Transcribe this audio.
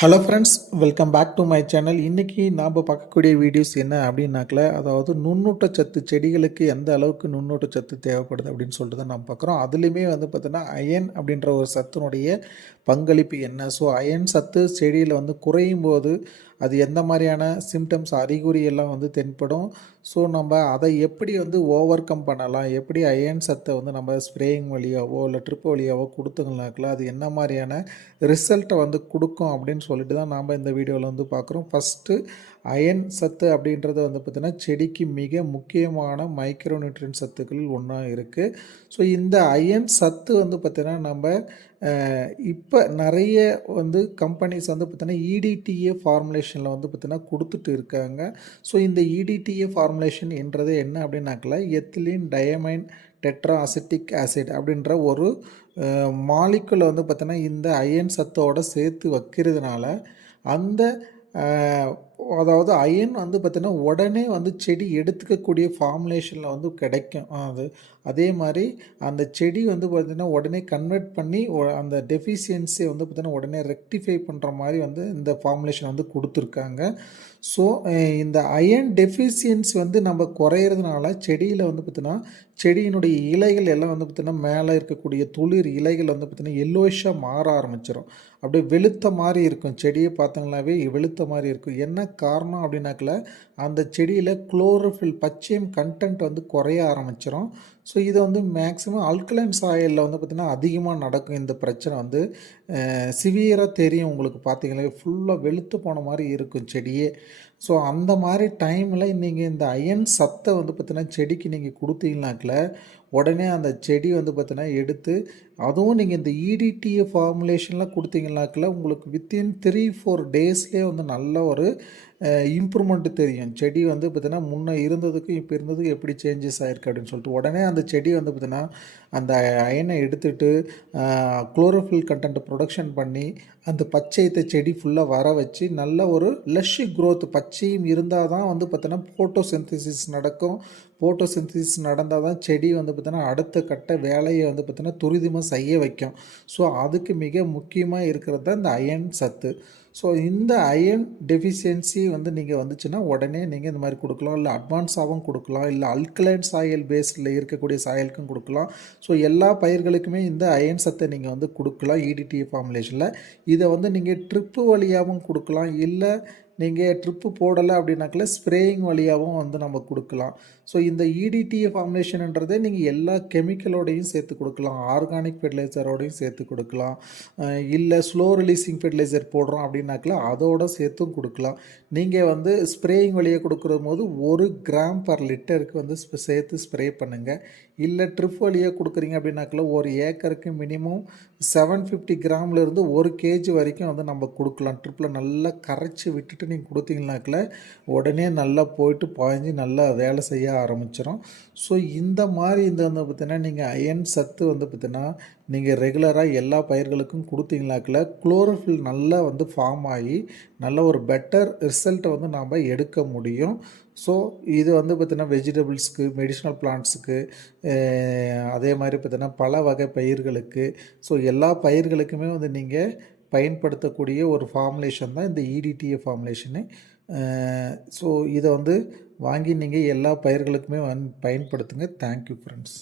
Hello friends, welcome back to my channel. இன்றைக்கி நாம் பார்க்கக்கூடிய வீடியோஸ் என்ன அப்படின்னாக்கல, அதாவது நுண்ணூட்டச்சத்து செடிகளுக்கு எந்த அளவுக்கு நுண்ணூட்டச்சத்து தேவைப்படுது அப்படின்னு சொல்லிட்டு தான் நம்ம பார்க்குறோம். அதுலேயுமே வந்து பார்த்தீங்கன்னா அயன் அப்படின்ற ஒரு சத்தினுடைய பங்களிப்பு என்ன, ஸோ அயன் சத்து செடியில் வந்து குறையும் போது அது எந்த மாதிரியான சிம்டம்ஸ் அறிகுறி எல்லாம் வந்து தென்படும். ஸோ நம்ம அதை எப்படி வந்து ஓவர் கம் பண்ணலாம், எப்படி அயன் சத்தை வந்து நம்ம ஸ்ப்ரேயிங் வழியாவோ இல்லை ட்ரிப் வழியாவோ கொடுத்தங்கனாக்கல அது என்ன மாதிரியான ரிசல்ட்டை வந்து கொடுக்கும் அப்படின்னு சொல்லிட்டு தான் நாம் இந்த வீடியோவில் வந்து பார்க்குறோம். ஃபஸ்ட்டு அயன் சத்து அப்படின்றது வந்து பார்த்திங்கன்னா செடிக்கு மிக முக்கியமான மைக்ரோ நியூட்ரியன் சத்துக்களில் ஒன்றா இருக்குது. ஸோ இந்த அயன் சத்து வந்து பார்த்திங்கன்னா நம்ம இப்போ நிறைய வந்து கம்பெனிஸ் வந்து பார்த்திங்கன்னா இடிடிஏ ஃபார்முலேஷனில் வந்து பார்த்திங்கன்னா கொடுத்துட்டு இருக்காங்க. ஸோ இந்த இடிடிஏ ஃபார்முலேஷன் என்றது என்ன அப்படின்னாக்கல, ethylene diamine tetra acetic acid அப்படின்ற ஒரு மாலிக்குலை வந்து பார்த்திங்கன்னா இந்த அயன் சத்தோடு சேர்த்து வைக்கிறதுனால அந்த அதாவது அயன் வந்து பார்த்திங்கன்னா உடனே வந்து செடி எடுத்துக்கக்கூடிய ஃபார்முலேஷனில் வந்து கிடைக்கும். அதே மாதிரி அந்த செடி வந்து பார்த்திங்கன்னா உடனே கன்வெர்ட் பண்ணி அந்த டெஃபிஷியன்சியை வந்து பார்த்திங்கன்னா உடனே ரெக்டிஃபை பண்ணுற மாதிரி வந்து இந்த ஃபார்முலேஷன் வந்து கொடுத்துருக்காங்க. ஸோ இந்த அயன் டெஃபிஷியன்சி வந்து நம்ம குறையிறதுனால செடியில் வந்து பார்த்திங்கன்னா செடியினுடைய இலைகள் எல்லாம் வந்து பார்த்திங்கன்னா மேலே இருக்கக்கூடிய துளிர் இலைகள் வந்து பார்த்திங்கன்னா எல்லோயிஷாக மாற ஆரம்பிச்சிடும். அப்படியே வெளுத்த மாதிரி இருக்கும். செடியை பார்த்தீங்கன்னாவே வெளுத்த மாதிரி இருக்கும். என்ன காரணம் அப்படின்னாக்கல, அந்த செடியில் குளோரோஃபில் பச்சையம் கண்டென்ட் வந்து குறைய ஆரம்பிச்சிடும். ஸோ இதை வந்து மேக்ஸிமம் அல்கலைன் சாயலில் வந்து பார்த்திங்கன்னா அதிகமாக நடக்கும். இந்த பிரச்சனை வந்து சிவியராக தெரியும் உங்களுக்கு. பார்த்தீங்களா ஃபுல்லாக வெளுத்து போன மாதிரி இருக்கும் செடியே. ஸோ அந்த மாதிரி டைமில் நீங்கள் இந்த அயன் சத்தை வந்து பார்த்திங்கன்னா செடிக்கு நீங்கள் கொடுத்தீங்கனாக்கில் உடனே அந்த செடி வந்து பார்த்திங்கன்னா எடுத்து, அதுவும் நீங்கள் இந்த இடிடிஏ ஃபார்முலேஷன்லாம் கொடுத்தீங்கனாக்கில் உங்களுக்கு வித்தின் 3-4 டேஸ்லேயே வந்து நல்ல ஒரு இம்ப்ரூவ்மெண்ட்டு தெரியும். செடி வந்து பார்த்திங்கன்னா முன்னே இருந்ததுக்கும் இப்போ இருந்ததுக்கும் எப்படி சேஞ்சஸ் ஆகிருக்கு அப்படின்னு சொல்லிட்டு உடனே அந்த செடி வந்து பார்த்திங்கன்னா அந்த அயனை எடுத்துகிட்டு குளோரோஃபில் கண்டென்ட் ப்ரொடக்ஷன் பண்ணி அந்த பச்சையத்தை செடி ஃபுல்லாக வர வச்சு நல்ல ஒரு லஷ் க்ரோத். பச்சையும் இருந்தால் தான் வந்து பார்த்தீங்கன்னா ஃபோட்டோசிந்தசிஸ் நடக்கும். ஃபோட்டோசிந்தசிஸ் நடந்தால் தான் செடி வந்து பார்த்தீங்கன்னா அடுத்த கட்ட வேலையை வந்து பார்த்தீங்கன்னா துரிதமாக செய்ய வைக்கும். ஸோ அதுக்கு மிக முக்கியமாக இருக்கிறது தான் இந்த அயன் சத்து. ஸோ இந்த அயன் டெஃபிஷியன்சி வந்து நீங்கள் வந்துச்சுன்னா உடனே நீங்கள் இந்த மாதிரி கொடுக்கலாம். இல்லை அட்வான்ஸாகவும் கொடுக்கலாம். இல்லை அல்கலைன் சாயல் பேஸில் இருக்கக்கூடிய சாயலுக்கும் கொடுக்கலாம். ஸோ எல்லா பயிர்களுக்குமே இந்த அயன் சத்தை நீங்கள் வந்து கொடுக்கலாம் இடிடிஏ ஃபார்முலேஷனில். இதை வந்து நீங்கள் ட்ரிப்பு வழியாகவும் கொடுக்கலாம். இல்லை நீங்கள் ட்ரிப்பு போடலை அப்படின்னாக்கல ஸ்ப்ரேயிங் வழியாகவும் வந்து நம்ம கொடுக்கலாம். ஸோ இந்த இடிடிஏ ஃபார்முலேஷன்ன்றதே நீங்கள் எல்லா கெமிக்கலோடையும் சேர்த்து கொடுக்கலாம். ஆர்கானிக் ஃபெர்டிலைசரோடையும் சேர்த்து கொடுக்கலாம். இல்லை ஸ்லோ ரிலீஸிங் ஃபெர்டிலைசர் போடுறோம் அப்படின்னாக்கல அதோடு சேர்த்தும் கொடுக்கலாம். நீங்கள் வந்து ஸ்ப்ரேயிங் வழியாக கொடுக்குற போது 1 கிராம் பர் லிட்டருக்கு வந்து சேர்த்து ஸ்ப்ரே பண்ணுங்கள். இல்லை ட்ரிப் வழியாக கொடுக்குறீங்க அப்படின்னாக்கல ஒரு ஏக்கருக்கு மினிமம் 750 கிராம்லேருந்து 1 கேஜி வரைக்கும் வந்து நம்ம கொடுக்கலாம். ட்ரிப்பில் நல்லா கரைச்சி விட்டுட்டு நீங்கள் கொடுத்தீங்கனாக்கில் உடனே நல்லா போயிட்டு பாய்ஞ்சி நல்லா வேலை செய்ய ஆரம்பிச்சிடும். ஸோ இந்த மாதிரி இந்த வந்து பார்த்திங்கன்னா நீங்கள் அயன் சத்து வந்து பார்த்திங்கன்னா நீங்கள் ரெகுலராக எல்லா பயிர்களுக்கும் கொடுத்தீங்கனாக்கில் குளோரோஃபில் நல்லா வந்து ஃபார்ம் ஆகி நல்ல ஒரு பெட்டர் ரிசல்ட்டை வந்து நாம் எடுக்க முடியும். ஸோ இது வந்து பார்த்திங்கன்னா வெஜிடபிள்ஸ்க்கு, மெடிசினல் பிளான்ட்ஸுக்கு, அதே மாதிரி பார்த்திங்கன்னா பல வகை பயிர்களுக்கு, ஸோ எல்லா பயிர்களுக்குமே வந்து நீங்கள் பயன்படுத்தக்கூடிய ஒரு ஃபார்முலேஷன் தான் இந்த இடிடிஏ ஃபார்முலேஷனு. ஸோ இதை வந்து வாங்கி நீங்கள் எல்லா பயிர்களுக்குமே பயன்படுத்துங்க. Thank you friends.